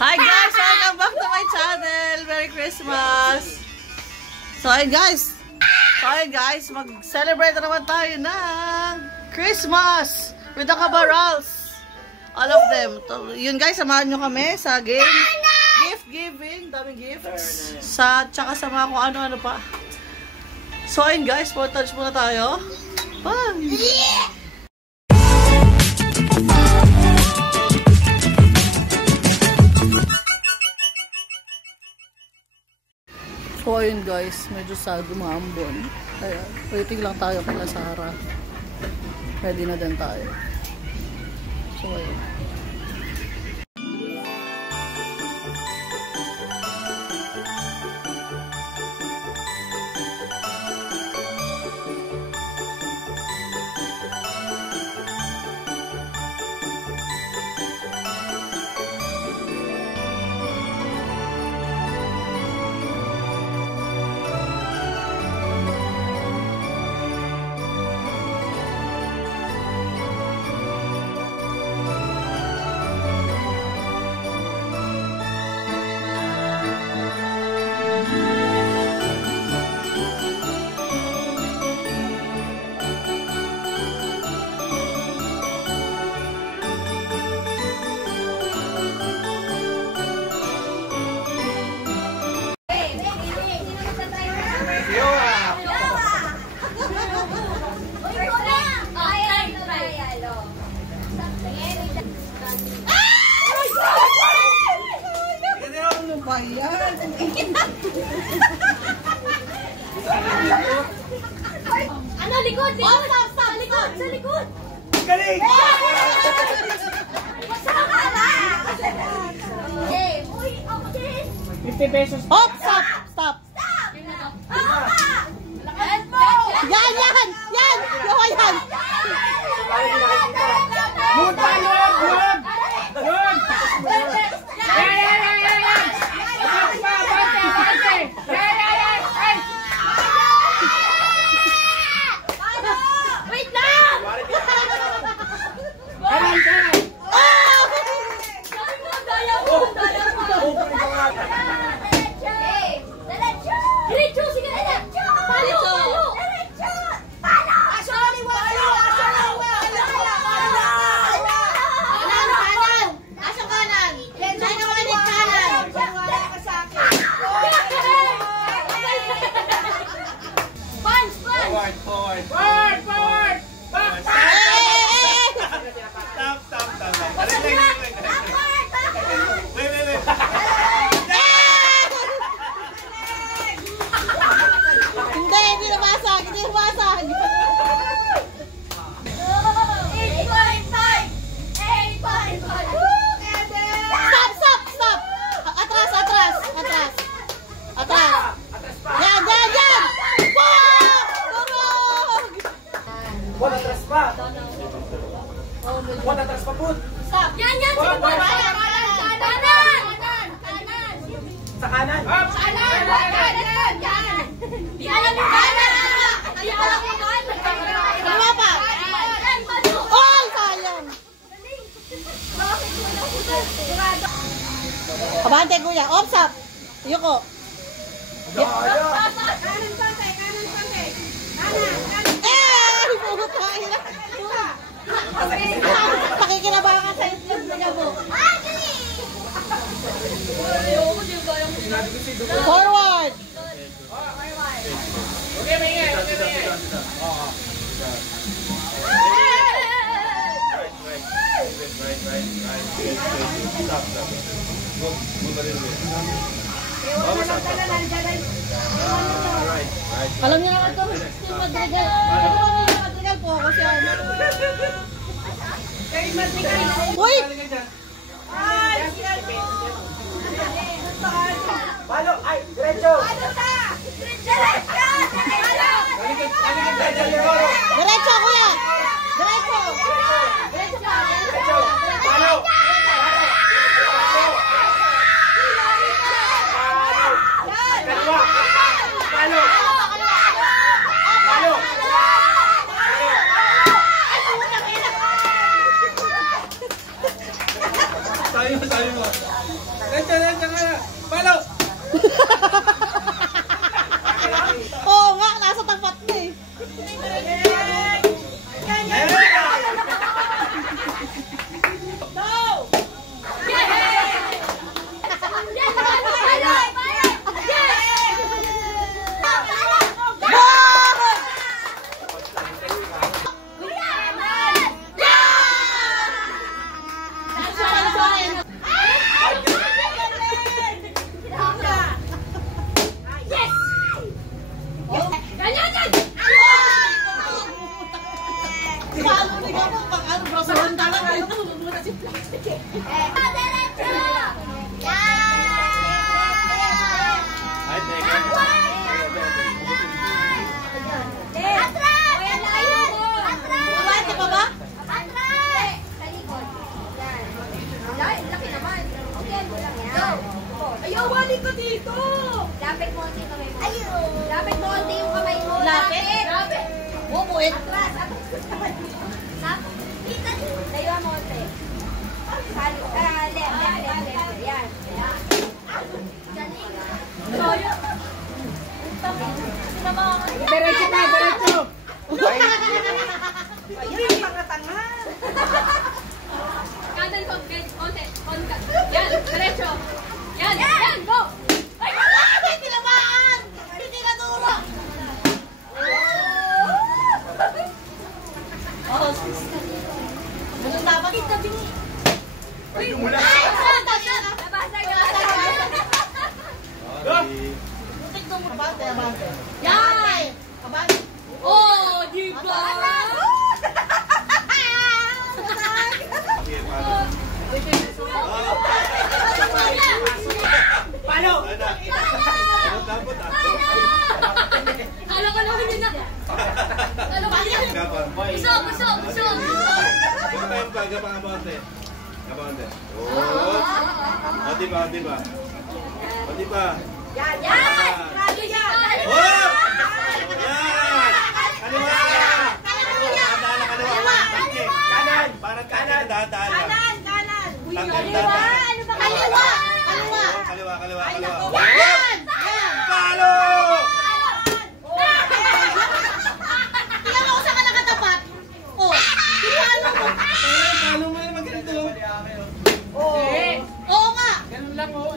Hi guys! Welcome back to my channel! Merry Christmas! So ayun guys, mag-celebrate na naman tayo ng Christmas with the Cabarals. All of them. Yun guys, samahan nyo kami sa game. Gift giving, daming gifts. Tsaka sa mga kung ano-ano pa. So ayun guys, montage muna tayo. Bye! So ayun guys, medyo sad umaambon. Kaya waiting lang tayo kay Sarah. Ready na din tayo. So ayun. Ano, likod, likod! Sa likod, sa likod! Galing! Masama ka na! Uy, ako din! 50 pesos. Hop! Stop! Stop! Ako ka! Lakas mo! Yan! Yan! Yan! Yan! Yun pa! Yun! Yun! Wait lang! Daya mo! Diretso! Sige na! Palo! Diretso! Palo! Asali! Palo! Kanan! Asa kanan? Saan ang ulit kanan? Wala ka sa akin. Punch! Punch! Forward! Forward! Forward! Back! Back! Stop! Wait! Hindi nabasag! Hindi nabasag! 8.5! Stop! Atras! Yan! Turog! Buwan atras pa! Buwan atras pa po! Stop! Yan! Sige po! Kanan! Sa kanan! Kanan! Yan! Di alam yung kanan! Ano pa? Yan! Palo! Oh! Sayang! Kabante kuya! Ops up! Yuko! Pugot ka! Pakikinabangan sa itlog na gabo! Forward! Okay, may Alam niyo naman ito, si Madrigal. Madrigal po ako siya. Uy! Palo! Ay! Diretso! Diretso kuya! Diretso! Palo! Kaliwa! Palo! Palo! Tayo Palo! Oo nga, nasa tapat na eh. Ayaw, wali ka dito! Lapit mo konti yung kamay mo. Ayaw! Lapit mo konti yung kamay mo. Lapit! Lapit! Bumuit. Atras! Atras! Dito! Layuan mo konti. Left. Yan. Diretso pa, diretso! Ayun, mga tanga! Kanan ko, konti. Yan, diretso. Yan, go! Ay, hindi tinamaan! Hindi tinaturo! Oh, ganun dapat. Ay, nabasag! Abante, abante. Yan! Abante. Oh, di ba? Palo! Kala ko naman yun na. Kala ko yun. Busog. Diba? Yan! Grabe yan! Oh! Yan! Kaliwa! Kaliwa! Kanan! Parang kanan! Kanan! Kaliwa! Ano ba kaliwa? Kaliwa! Yan! Palo! Tingnan mo kung saan ka nakatapat. Oh, tingnan mo. Palo mo naman ganito. Oo nga. Ganun lang oh.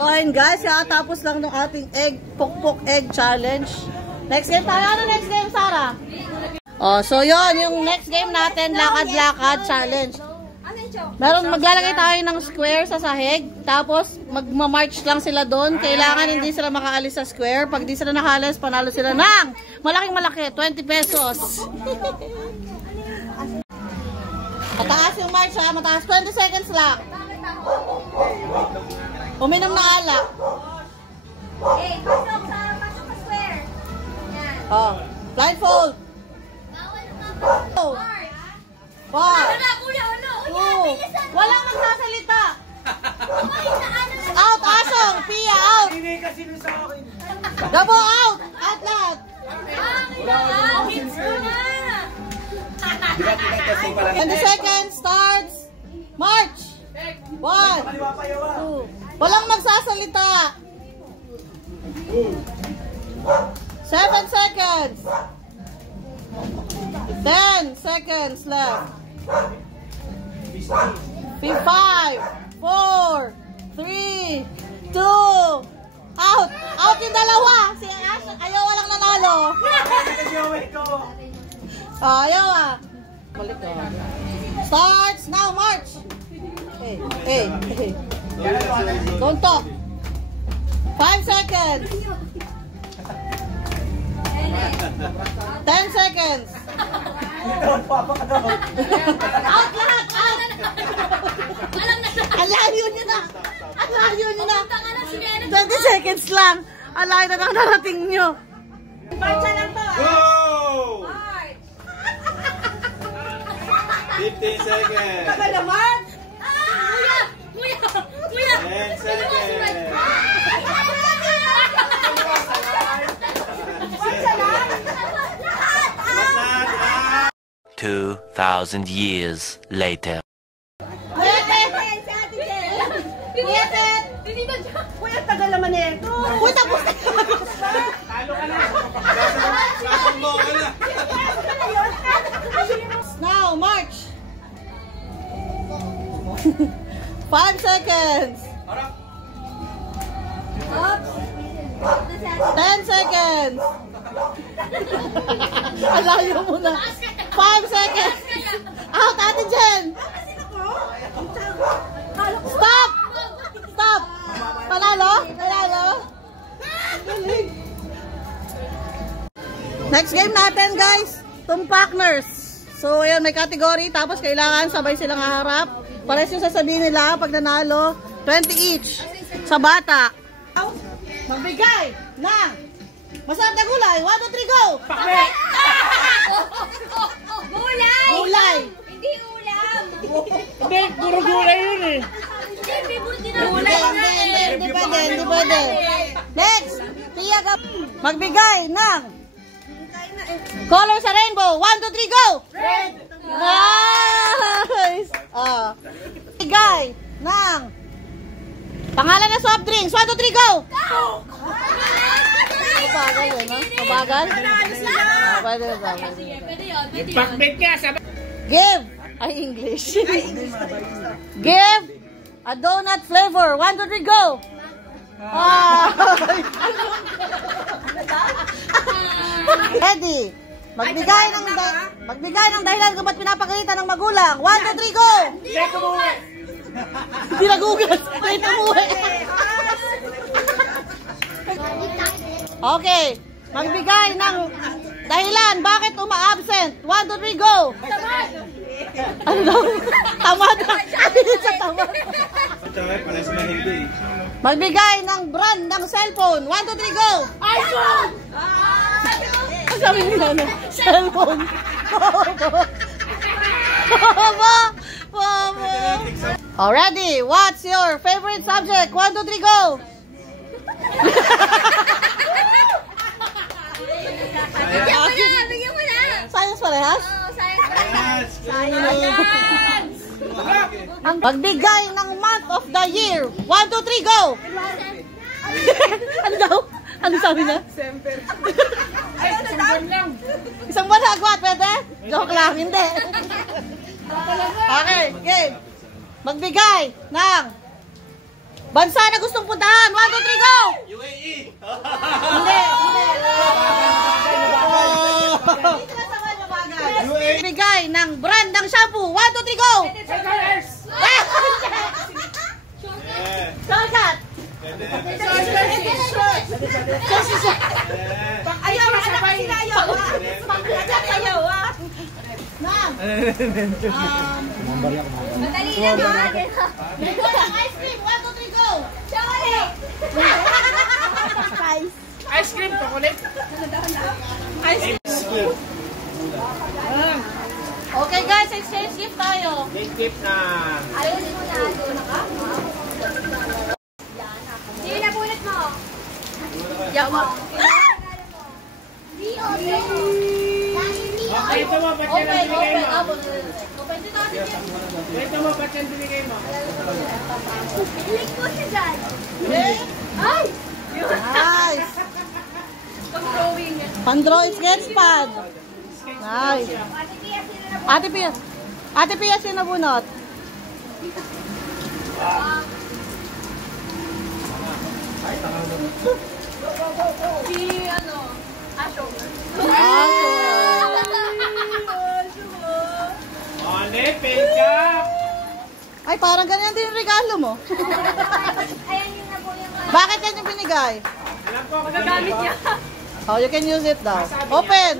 So ayun guys, tapos lang ng ating pokpok egg challenge. Next game tayo. Ano next game, Sarah? Oh, so yon yung next game natin, lakad-lakad challenge. Maglalagay tayo ng square sa sahig, tapos magma-march lang sila doon. Kailangan hindi sila makaalis sa square. Pag di sila nakaalis, panalo sila ng malaking-malaki, 20 pesos. Mataas yung march ha, mataas. 20 seconds lang. Uminom na alak. Pasok sa square. Yan. Oh, blindfold. Oh. Wow. Kuya, ano? Two. Walang magsasalita. Out, Asong. Pia, out. Hindi kasi nun sa akin. Gabo, out. Out lahat. Hits ko na. 20 seconds, starts. March. 1, 2. Walang magsasalita. 7 seconds. 10 seconds left. 5, 4, 3, 2, out. Out yung dalawa. Si Ash, ayaw walang nanalo. Ayaw ah. Balik ko. Starts now, march. Hey. Don't talk. 5 seconds. 10 seconds. Out lahat, out. Alayo nyo na. 20 seconds lang. Alayo na lang narating nyo. Marcha lang to. Go! 15 seconds. Tagal naman. Kuya! 10 seconds. Marcha lang. 2,000 years later. Hindi ba siya? Uy, ang tagal naman nito. Uy, tapos na. Talo ka na. Sasundo ka na. Now, march. 5 seconds. 10 seconds. Alayo mo na. 5 seconds. Out, Ate Jen. Stop! Stop! Panalo? Panalo? Next game natin, guys. Tumpakners. So, ayan, may category. Tapos, kailangan sabay silang haharap. Pares yung sasabihin nila pag nanalo. 20 each. Sa bata. Magbigay ng masarap na gulay. 1, 2, 3, go! Pakme! Gulay! Gulay! Hindi ulam! Hindi, puro gulay yun eh. Siyempre, buti na Hindi, hindi pwede, hindi pwede. Next, Tia Gab. Magbigay ng color sa rainbow. 1, 2, 3, go! Red! Nice! Magbigay ng pangalan ng soft drinks. 1, 2, 3, go! Mabagal yun, no? Mabagal? Pwede, pwede. Pwede yun. Pwede yun. Pakbet ka, sabi. Give! Ay, English. Give a donut flavor. 1, 2, 3, go! Ready? Magbigay ng dahilan kung ba't pinapagalitan ng magulang. 1, 2, 3, go! Hindi ko muna. Hindi nagugas. Late umuwi. Okay. Magbigay ng dahilan bakit uma-absent. 1, 2, 3, go! Ano daw? Tamad. Sa tamad. Pares na hindi. Magbigay ng brand ng cellphone. 1, 2, 3, go! iPhone! Ang sabi nila na, cellphone. Bobo! Bobo! Already, what's your favorite subject? 1, 2, 3, go! Bigyan mo na! Bigyan mo na! Science parehas? Oh, science. Magbigay ng month of the year. 1, 2, 3, go! Ano daw? Ano sabi na? Isang buwan na agwat, pwede? Joke lang, hindi. Okay, game. Magbigay ng bansa na gustong puntahan. 1, 2, 3, go! UAE! Hindi, hindi. Magbigay ng brand ng shampoo. 1, 2, 3, go! Shortcut! Ayaw, anak kasi na ayaw. Ayaw, ah. Ma'am! Madali lang, ha? Magbigay ng ice cream. 1, 2, 3, go! Chocolate! Ice cream, chocolate. Okay guys, exchange gift tayo. Big tip na. Ayusin mo na. Doon ka? Sige na, punit mo. Yawa. Ito mo, ba't yan ang binigay mo? Open din natin yan. Ito mo, ba't yan binigay mo? Link ko siya dyan. Ay! Nice! Pan-drawing sketchpad. Nice. Ate Pia, sino na po? Ate Pia, sinabunot. Si, ano, Asho. Ole, penka! Ay, parang ganyan din yung regalo mo. Ayan yun na po yung... Bakit yan yung binigay? Alam ko, Magagamit niya. Oh, you can use it daw. Open!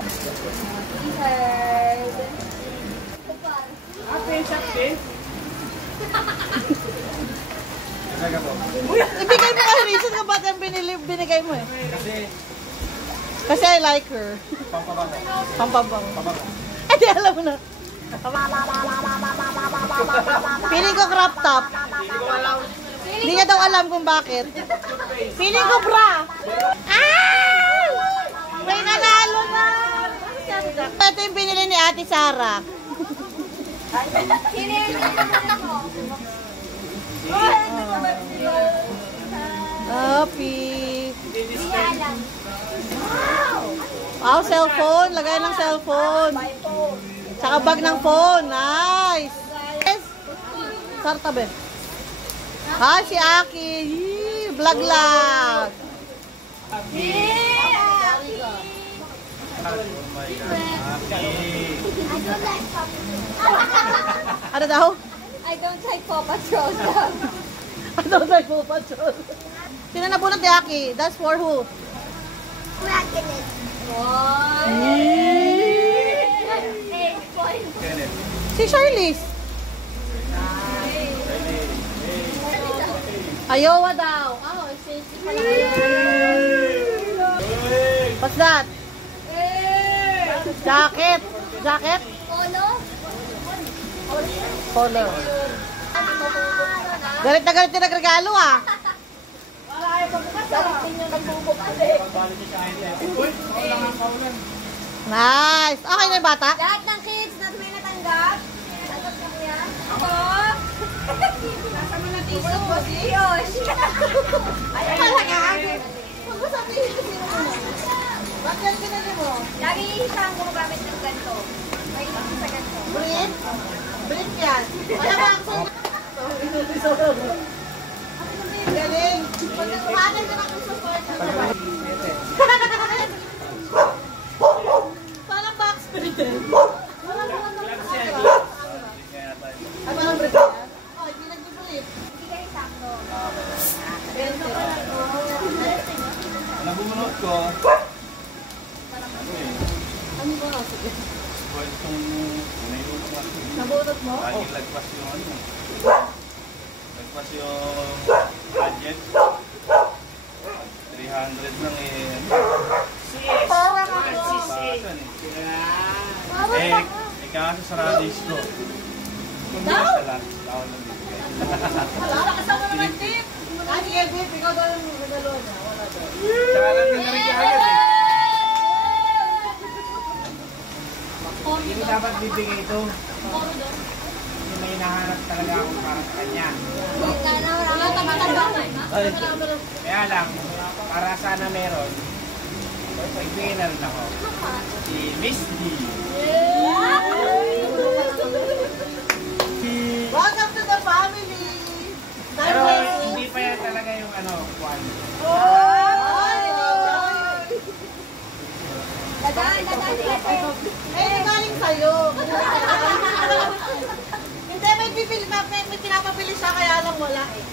pensa, pen? Ibigay mo kasi reason kung ba't yung binigay mo eh. Kasi I like her. Pampabango. Eh, di alam mo na. Feeling ko crop top. Hindi niya daw alam kung bakit. Feeling ko bra. Ah! May nanalo na! Ito yung binili ni Ate Sarah. Sino yung pinagkakas mo? Happy. Hindi alam. Wow, cellphone. Lagay ng cellphone. Tsaka bag ng phone. Nice. Yes. Sarta, be. Hi, si Aki. Yee, vlog lang. Ano daw? I don't like Paw Patrol. I don't like Paw Patrol. Sino nabunot ni Aki? That's for who? Si Charlize. Ayawa daw. Oh, safety pala kayo. What's that? Jacket. Jacket? Polo? Polo. Galit na galit yung nagregalo ah. Nice. Okay na yung bata? Lahat ng kids na may natanggap. Tanggap na kuya. Ako. Nasa mo na tiso. Diyos. Ayaw talaga. Huwag mo sabihin kasi bakit yan pinali mo? Lagi isang gumagamit ng ganito. May isa sa ganito. Brit? Brit yan. Wala ba ako sa... Galing. Pag nagkumanan ka ng support. Parang box Brit eh. Ay, parang Brit yan? Oh, hindi nag-Brit. Hindi kayo sakto. Nabumunot ko. Ano ba? Sige. Nabunot mo? Laging lagpas yung ano. Lagpas yung budget. 300 lang eh. Parang ako. Kaso sa radis ko. Kung di sa last taon lang din. Wala ka kasama naman, Tip. Kasi Elvin, ikaw daw yung regalo niya. Wala daw. Tsaka lang yung narigagan eh. Hindi dapat bibigay ito. Hindi may hinahanap talaga ako para sa kanya. Kaya lang, para sana meron, magbigay na rin ako. Si Miss D. Welcome to the family! Pero hindi pa yan talaga yung ano, kwan. Dadaan. Eh, nagaling sa'yo. Hindi, may pinapabili siya, kaya lang wala eh.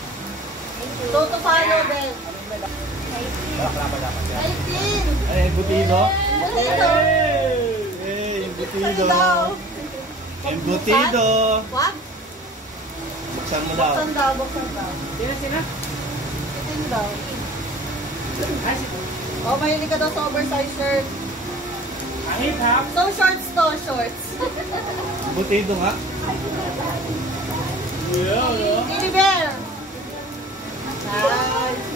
So, to follow din. 19! Ay, butido? Butido. Embutido. Embutido. What? Buksan mo daw. Buksan daw, buksan daw. Sino? Buksan daw. Oh, mahilig ka daw sa oversized shirt. Kahit half. So, shorts to, shorts. Butido nga. Kitty Bear. Nice.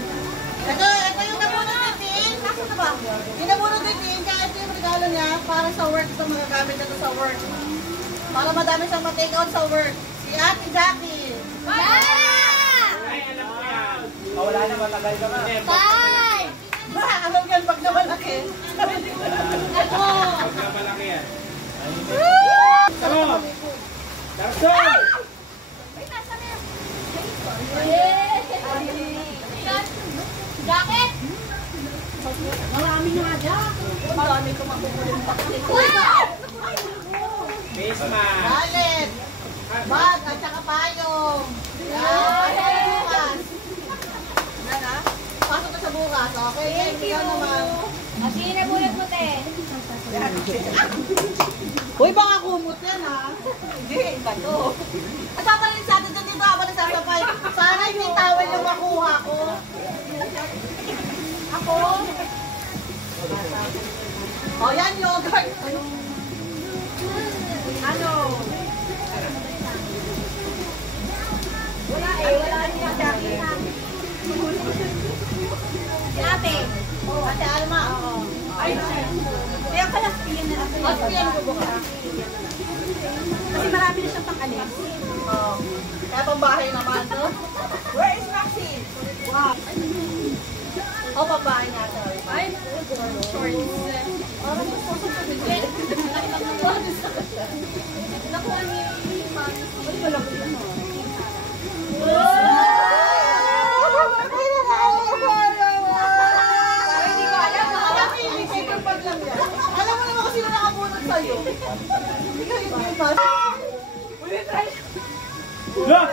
Ito yung nabunod ni Tin. Nasaan na ba? Yung nabunod ni Tin, kaya ito yung regalo niya para sa work. Ito magagamit na ito sa work. Para madami siyang ma-take out sa work. Si Ate Jackie. Ay, alam ko yan. Wala na, matagal ka na. Bye! Ba, alam yan pag na malaki. Ako. Huwag na malaki yan. Ano? Darso! Jacket! Marami na dyan. Marami ko makukulit pa. Face mask. Wallet. Bag at saka payong. Yan. Yan ha. Pasok ka sa bukas. Okay. Thank you. Ikaw naman. Sige na bulat mo, te. Uy, baka kumot yan ha. Hindi, iba to. At papalit sa atin dito ako nagsasapay. Sana yung towel yung makuha ko. Ako? O yan, yogurt. Ano? Wala eh, wala niya jacket. Ate. Ate Alma. Ay, kaya pala Kasi marami na siyang pang-alis. Oh. Kaya pambahay naman, no? Where is Maxine? Wow. O, pambahay natin. Ay, shorts. Nakuha ni Mami. Hindi ko alam. Alam mo naman kung sino nakabunod sa'yo. Hindi ka yung mas. Look!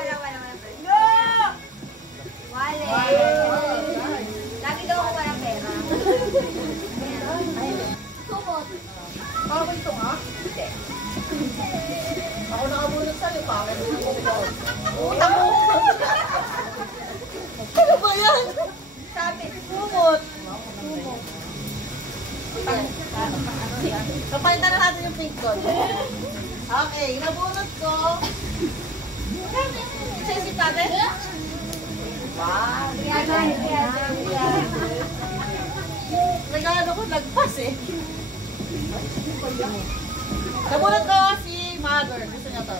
Lagi daw ako walang pera. Sumot. Ako ito nga? Hindi. Ako nakabunod sa'yo pa. Utang mo! Ano ba yan? Sabi, Sumot. Kapalitan na natin yung pink doon. Okay, nabunod ko. Sesi tate? Wow. Regalo ko lagpas eh. Nabunod ko si Mother. Gusto niya to.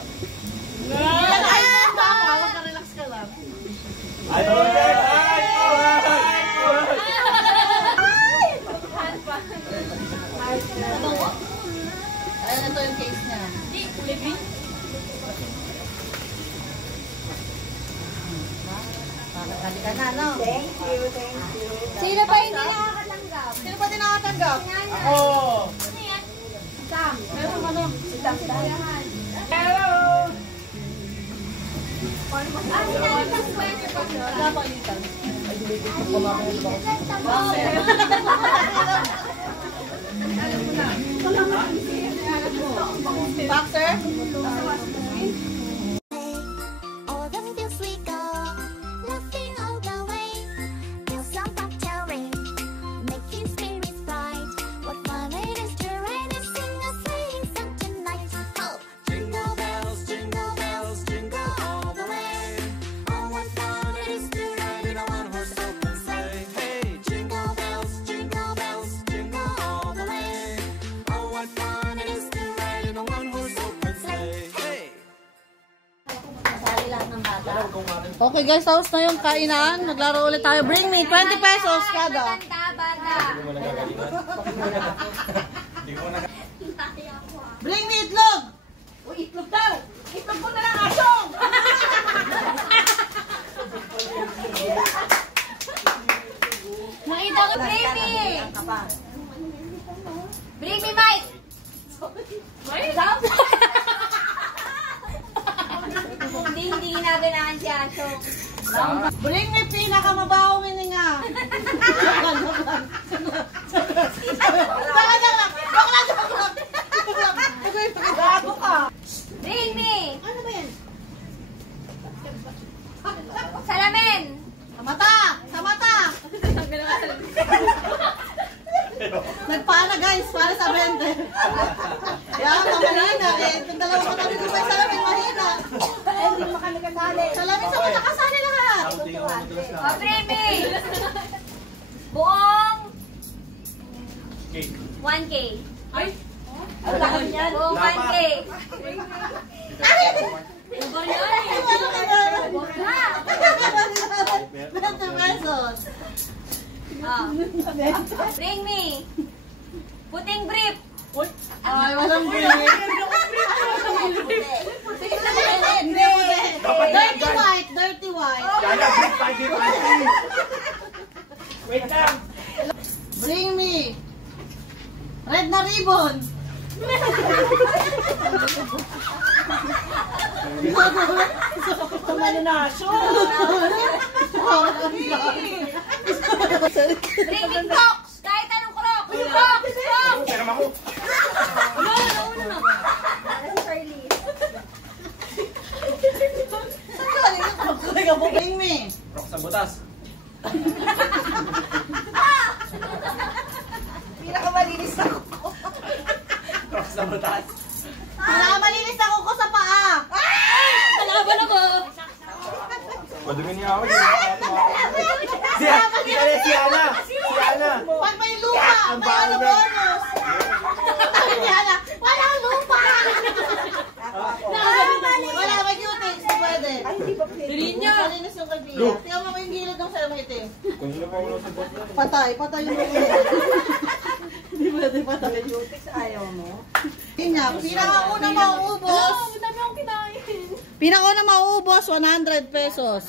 Yan ay baka. Huwag na relax ka lang. I don't get Ayan, ito yung case niya. Di, libi. Makakali ka na, no? thank you. Sino pa hindi nakakatanggap? Sino pa din nakatanggap? Ako! Ano yan? Sam. Meron ano? Si Sam. Hello! Ah, sinali ka sweater pa. Wala pa yung tan. Boxer? All the fields we go, laughing all the way. Feel some pop cherry, making spirits bright. What fun it is to ride and sing a sleighing song tonight! Oh, jingle bells, jingle all the way. Oh, what fun it is to ride in a one-horse open sleigh! Hey, jingle bells, jingle all the way. Oh, what fun it is to ride in a one-horse open sleigh! Hey. Okay guys, tapos na yung kainan. Naglaro ulit tayo. Bring me 20 pesos kada. Bring me itlog! Uy, itlog daw. Itlog ko na lang asong. Nakita ko, bring me! Bring me, Mike! Hindi ginaganahan si Aso. Bring me pinakamabawang hininga. Gago ka. Bring me! Ano ba yan? Salamin! Sa mata! Sa mata! Nagpana guys, para sa 20. Yan, mahina eh. Itong dalawang katabi ko pa salamin, mahina. Hindi mo kami kasali. Salamin sa mata, kasali lahat. O, bring me! Buong Cake. 1K. Ay! Wala kami yan. Buong 1K. Ubo yan eh. Ha? 20 pesos. Oh. Bring me! Puting brief! Ay, walang bili. Dirty white, dirty white. Kaya, big fight. Wait lang! Bring me. Red na ribbon. Tumalo na aso. Bring me Crocs! Kahit anong Crocs! Crocs! Crocs! Pero ako! Bring me. Rock sa butas. Pinakamalinis na ako. Rock sa butas. Malinis ako ko sa paa. Kalaban ako! Madumi niya ako. Si Ana! Pag may lupa, may ano bonus. Walang lupa! Wala ba cutex? Pwede. Linya. Malinis yung kay Pia. Tingnan mo yung gilid ng sarang itim. Patay yung lupa. Hindi pwede patay. Cutex, ayaw mo. Tingnan, pinakauna mauubos. Pinakauna mauubos, 100 pesos.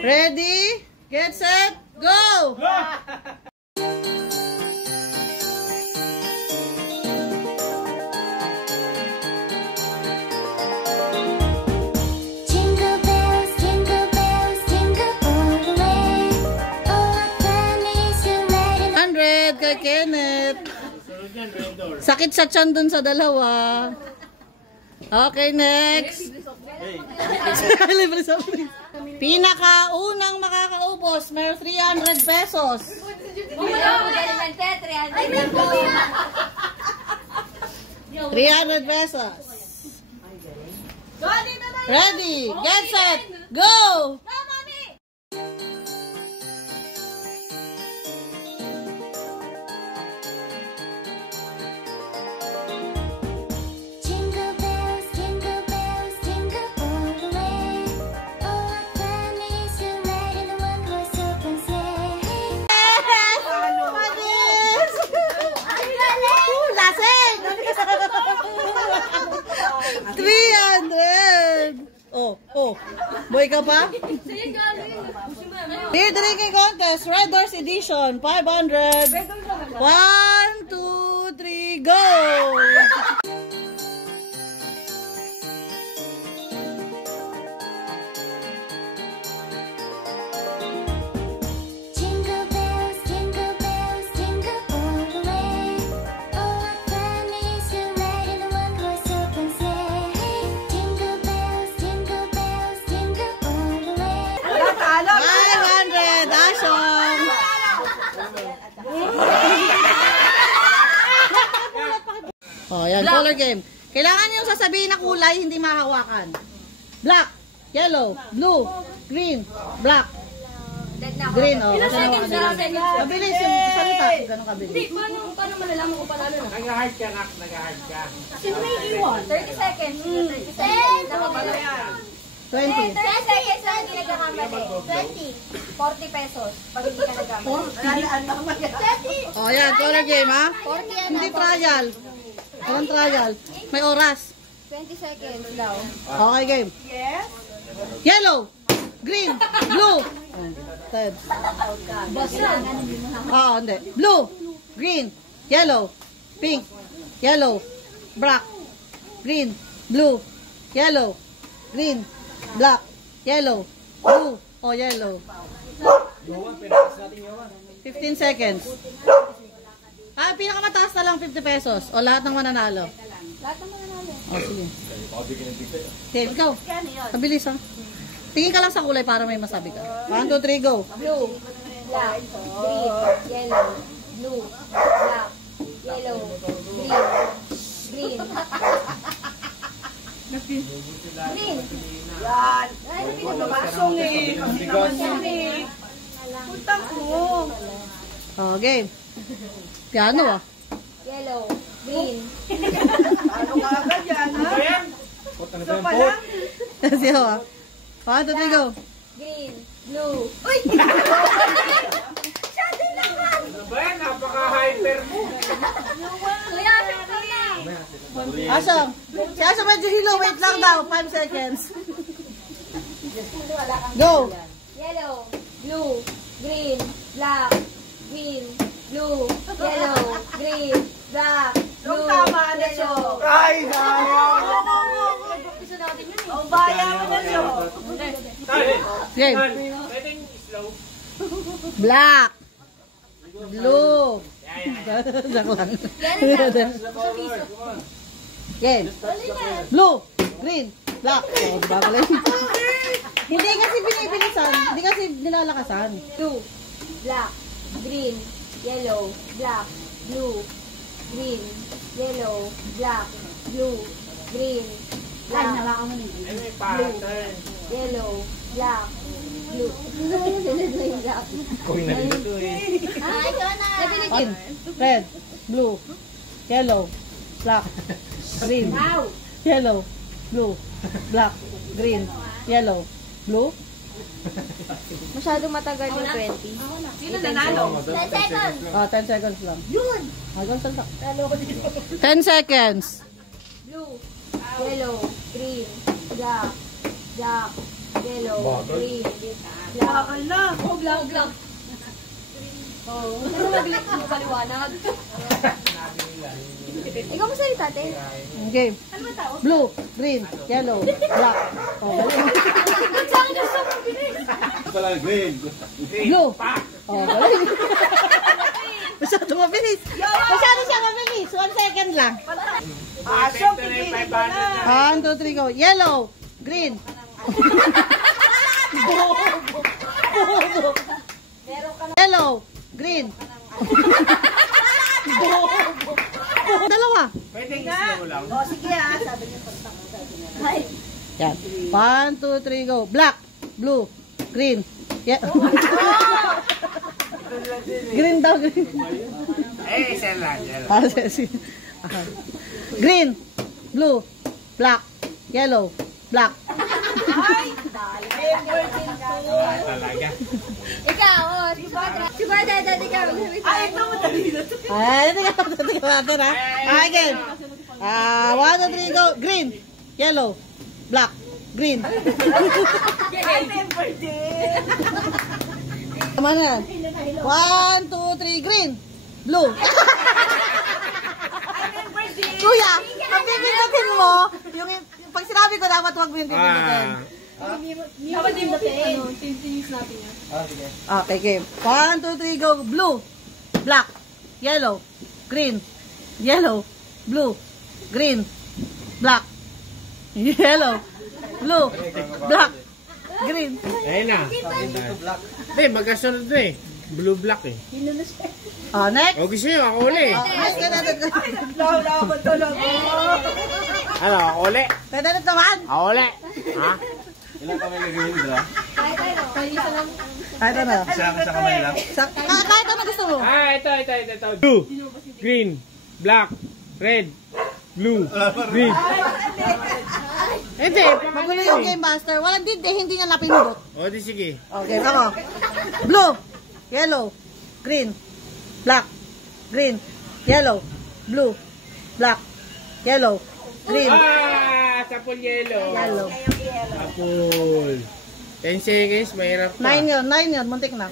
Ready? Get set, go! Jingle bells, jingle all the way. Oh, what fun is to ride in 100 kay Kenneth. Sakit sa tiyan dun sa dalawa. Okay, next. Libre sa free. Pinakaunang makakaubos, may 300 pesos. Ay, may puya! 300 pesos. Ready, get set, go! Jingle bells, jingle all the way. Oh, what fun is to ride in a one-horse open sleigh. Panis! Lasing! 300! Oh. Boy ka pa? Beer drinking contest, Red Doors Edition, 500. 1, 2, 3, go! Jingle bells, jingle all the way. Oh, what fun is to ride in a one-horse open sleigh. Jingle bells, jingle all the way. 500, Ashong! Oh, yan, color game. Kailangan yung sasabihin na kulay, hindi mahawakan. Black, yellow, blue, green, black, green. Oh, Ilang seconds na lang? Mabilis yung salita. Ganun kabilis. Hindi, paano malalaman ko panalo na? Nag-hard ka, nak. Nag-hard ka. Sino may iwan? 30 seconds. 30 seconds. 20. 30 seconds na hindi nagkakamali. 20. 40 pesos. Pag hindi ka nagkamali. 30. Oh, yan, color game, ha? 40 Hindi trial. Walang trial. May oras. 20 seconds daw. Okay, game. Yes. Yellow, green, blue. Ted. Hindi. Blue, green, yellow, pink, yellow, black, green, blue, yellow, green, black, yellow, blue, o yellow. 15 seconds. Pinakamataas na lang 50 pesos. O lahat ng mananalo. Lahat ng mananalo. O, sige. Okay, ikaw. Kabilis, ha? Tingin ka lang sa kulay para may masabi ka. 1, 2, 3, go. Blue, black, green, yellow, blue, black, yellow, green. Green. Yan. Ay, hindi ko namasong eh. Puntang ko. O, game. Piano, ah. Yellow, green. Ano yan? Siya, ah. 1, 2, 3, go. Green, blue. Uy! Siya din naman! Ano ba yan? Napaka-hyper mo. Kuya, ito na! Asong. Si Asong medyo hilo. Wait lang daw. 5 seconds. Go. Yellow, blue, green, black, green, blue, yellow, green, black, blue, yellow. Ay, nawa! Ang baya mo na siya. Game. Pwedeng slow. Black. Blue. Joke lang. Game. Blue. Green. Black. Oh, babalik. Hindi kasi binibilisan. Hindi kasi nilalakasan. Blue, black, green, yellow, black, blue, green, yellow, black, blue, green, black, Ay, may pattern. yellow, black, blue. Black. Kuy na rin ito eh. Ah, ikaw na. Green. Red. Blue. Yellow. black, green, yellow, blue, black, green, yellow, blue. Masyadong matagal yung 20. Sino nanalo? 10 seconds. 10 seconds lang. Yun! 10 seconds. Blue, yellow, green, black, yellow, green, black. Black. Oh, ano paliwanag? Ikaw mo sa'yo, tate. Okay. Blue, green, yellow, black. Oh, galing. Blue. Oh, galing. Masyado mabilis. Masyado siya mabilis. 1 second lang. 1, 2, 3, go. Yellow, green. Yellow, green. Dalawa. Pwede slow lang. Yan. 1, 2, 3, go. Black, blue, green. Yeah. Green daw, green. Isa lang. Green, blue, black, yellow, black. Talaga. Ikaw, oh. Sugar daddy, ikaw. Ay, tingnan natin ha. Again. 1, 2, 3, go. Green, yellow, black, green. Tama na yan. 1, 2, 3, green, blue. Kuya, ang bibindutin mo, yung pag sinabi ko dapat huwag mo yung bibindutin. Dapat din mo tinitinis natin yan. Okay, game. 1, 2, 3, go. Blue, black, yellow, green, yellow, blue, green, black, yellow, blue, black, green. Ayun na. Hindi, magkasunod na eh. Blue black eh. Next. O gusto nyo, ako uli. Next, Ano, ako uli? Pwede naman. Ako uli. Ha? Ilan kami gagawin dito? Kahit ano. Sa kamay lang? Kahit ano gusto mo. Ito. Blue, green, black, red, blue, green. Hindi, Magulo yung game master. Walang hindi niya napindot. O, di sige. Okay, ako. Blue, yellow, green, black, green, yellow, blue, black, yellow, green, Sapul yellow. yellow. Sapul. 10 seconds, mahirap pa. 9 yun. Muntik na.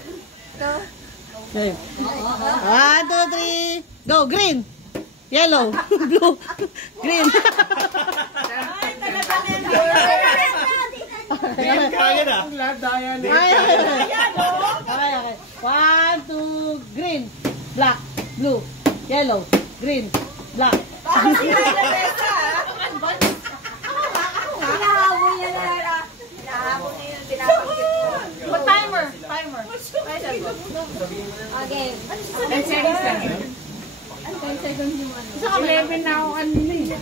Okay. 1, 2, 3, go. Green, yellow, blue, green. Kaya na. Okay. 1, 2, green, black, blue, yellow, green, black. Hinahabol niya na yun. Hinahabol niya yun. Timer. Okay. 10 seconds lang yun. 10 seconds yung ano. 11 na ako kanina eh.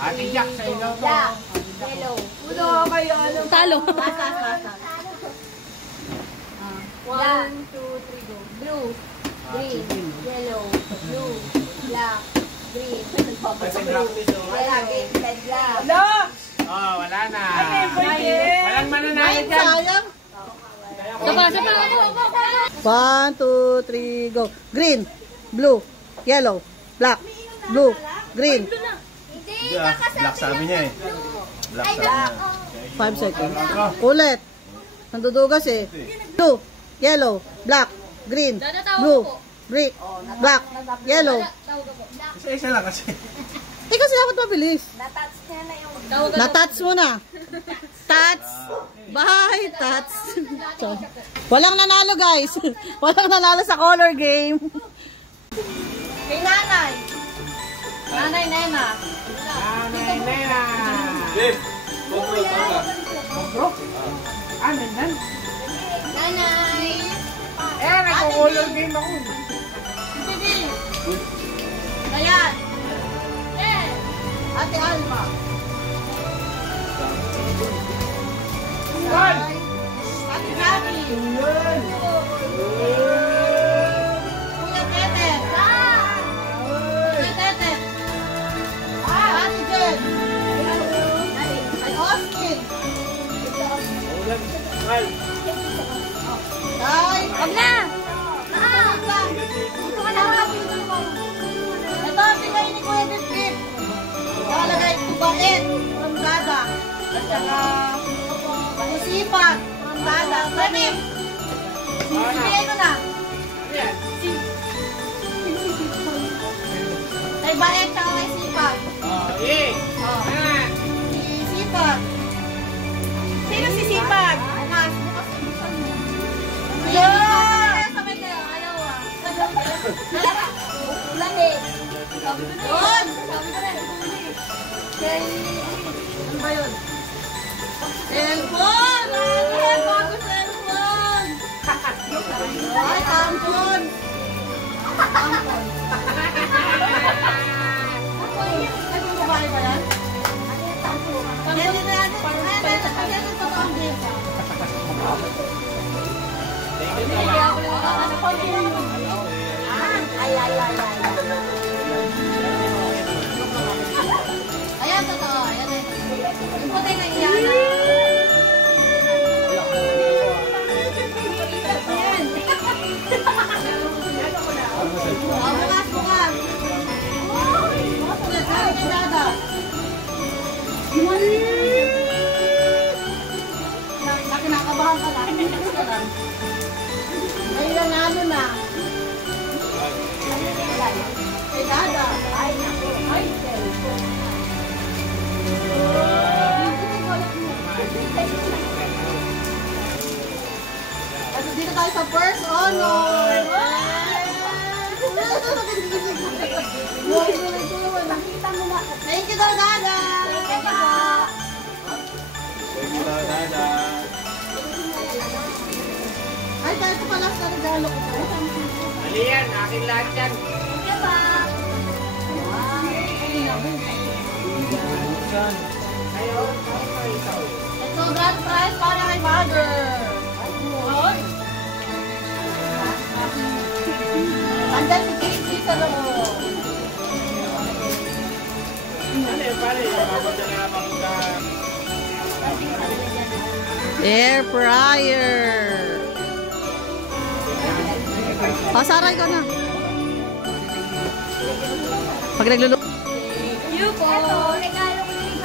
Ate Jack, sa ilaw to. Black, yellow. Ulo kayo. Talo. 1, 2, 3, go. Blue, green, yellow, blue, black, green, blue, black, red, black. Oh, wala na. Walang mananalo dyan. Sayang. Sapa. 1, 2, 3, go. Green, blue, yellow, black, blue, green. Hindi, Black sabi niya eh. Black sabi niya. 5 seconds. Ulit. Nandudugas eh. Blue, yellow, black, green, blue, black, yellow. Isa lang kasi. Eh kasi dapat mabilis. natouch niya na yung Na-touch mo na. Touch. Bye, touch. Walang nanalo guys. Walang nanalo sa color game. kay nanay. Nanay, nena. Dave, GoPro ka. Nandan. Nanay. Nagko-color game ako. Ayan. Ate Alma. Ate Nani. Kuya Tete. Kuya Tete. Mahal. Ay! Wag na! Dito ka na. Ito ang bigay ni Kuya Bitrip. Nakalagay tubait, rangada. At saka musipan, rangada. Tanim. Bigay ko na. Ayan. Kay Baet, saka kay Sipan. Eh. Oh. Ayan. Si Sipan. Sino si Sipag? Bukas, bukas. Sabay kayo. Ayaw ah. Ulan eh. Sabi ko na eh. Doon! Sabi ko na eh. Ano ba yun? Cellphone! Ay, bago cellphone! Ay, ampon! Ampon. Ay, kung babae ba yan? Yan din na yan. Ay, yan ang totoong gift. Thank you so much. Ayan, totoo. Ayan, ayan. Yung puti na iyan. Ayan. Oh, bukas, bukas. Bukas ulit. Sabi kay Dada. Kinakabahan ka lang. Bilis ka lang. Ngayon ano na. Kay Dada. Ay, naku. Ay, Kasi dito tayo sa first honor. Thank you daw, Dada. Thank you, Dada. Ay, tayo ito pala sa regalo ko. Mali yan. Akin lahat yan. Ayun. Ito, grand prize para kay Mother. Ay, andyan si Casey sa loob. Ano yun, pare? Mapadala naman ka. Air fryer. Pasaray ko na. Pag nagluluto. You po. Ito, regalo ko din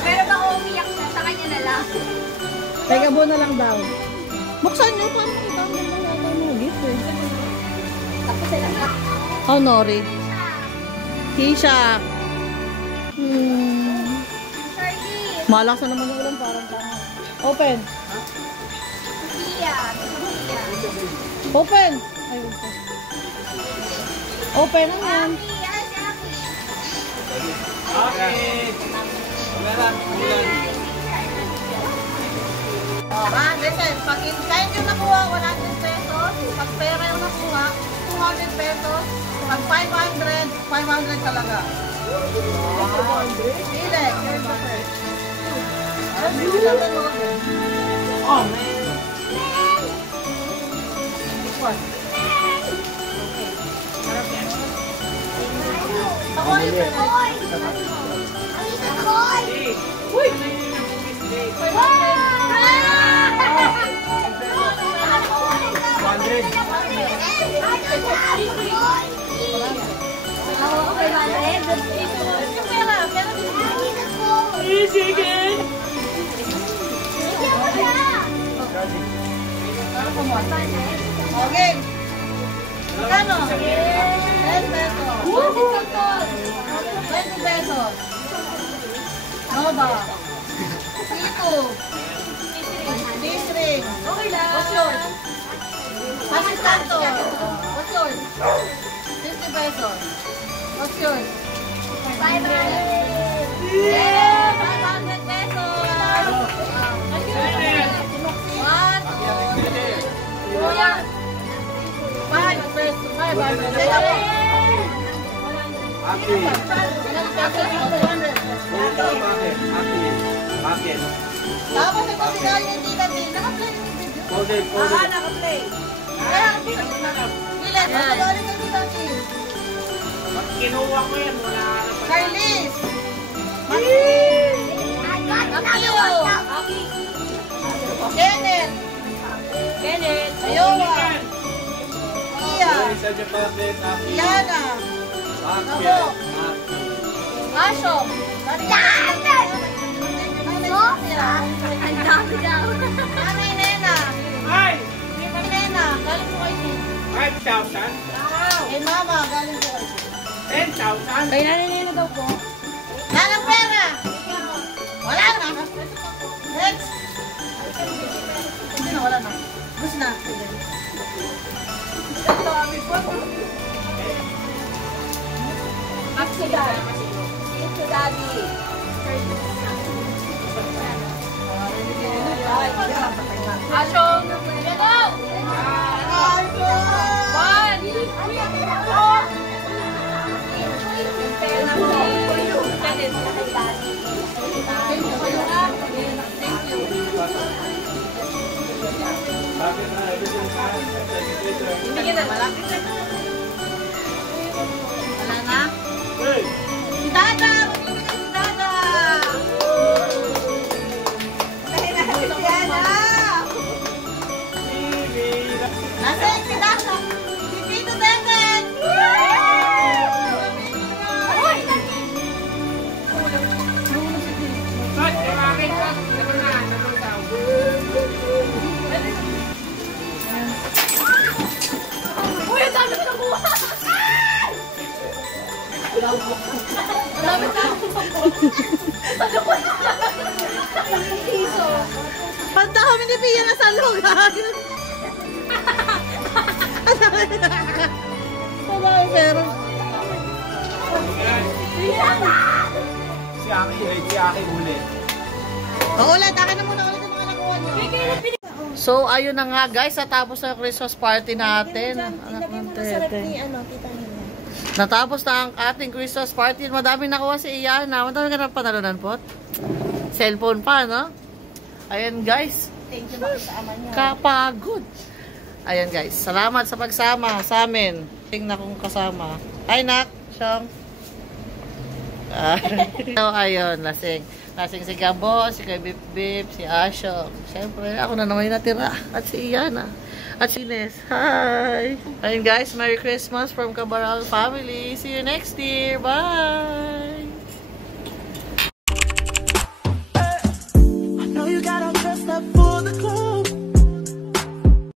pero baka umiyak siya, sa kanya na lang. Teka po na lang daw. Buksan niyo, parang ibang mga gift eh. Tapos sila na. Oh, Nori. Tisha. Charlie. Malakas na naman yung ulan, parang. Open. Sophia. Sophia. Open. Ay, open. Open ang yan. Aki. Ay, si Aki. Okay. Wala lang. Oh, listen, pag kaya nyo nakuha 100 pesos, pag pera yung nakuha, 200 pesos, pag 500, 500 talaga. Ile, here's the first. Oh, man. This one. Ako yung pera. Uy! Okay. Magkano? 10 pesos. 20 pesos. Nova. Ito. This ring. Okay lang. What's yours? Asistanto. What's yours? 50 pesos. What's yours? 500. Yeah! 500 pesos. One, two, Kuya. 5 pesos. 500. Aki. Bakit? Tapos ito si Kali yung tita din. Naka-play yung video. Folded, folded. Naka-play. Kaya, Bilet, naka-play yung tita din. Pag kinuha ko yan, wala na pa. Carlis! I got Daddy Packet, Aki. Yana. Aki. Ako. Asyo. Ang dami daw. Nanay Nena. Ay! Nanay Nena. Galing po kayo din. 5,000? Eh, mama. Galing po kayo. 10,000? Kaya naninino daw po. Nanang pera. Wala na. Next. Hindi na, wala na. Gusto na. Accident. Ito, Daddy. Asyong. Bakit na, everything ka? Hindi na, malapit na. Wala na? Hey! Si Dada! Magbibigay si Dada! Dahil na si Diana! Nasaan si Dada? Si Pito Deden! Ay, akin ka. Ito na, ito daw. Uy, ang dami ka buha! Ang dami ka Panta kami ni Pia na sa lugar! Ang dami pero. Si Aki ulit. Ulit, akin na muna ulit ang mga nakuha nyo. So, ayun na nga guys, natapos na yung Christmas party natin. Anak ng tete. Natapos na ang ating Christmas party. Madami nakuha si Iyana. Madami ka na panalunan po. Cellphone pa, no? Ayan guys. Thank you ba sa ama niya? Kapagod. Ayan guys. Salamat sa pagsama sa amin. Tingnan kong kasama. Hi, Nak. Siyang. So, ayun. Lasing. Lasing si Gabo, si Kay Bip Bip, si Asyo. Siyempre, ako na naman yung natira. At si Iyana. At si Ines. Hi! Ayun guys, Merry Christmas from Cabaral family. See you next year. Bye!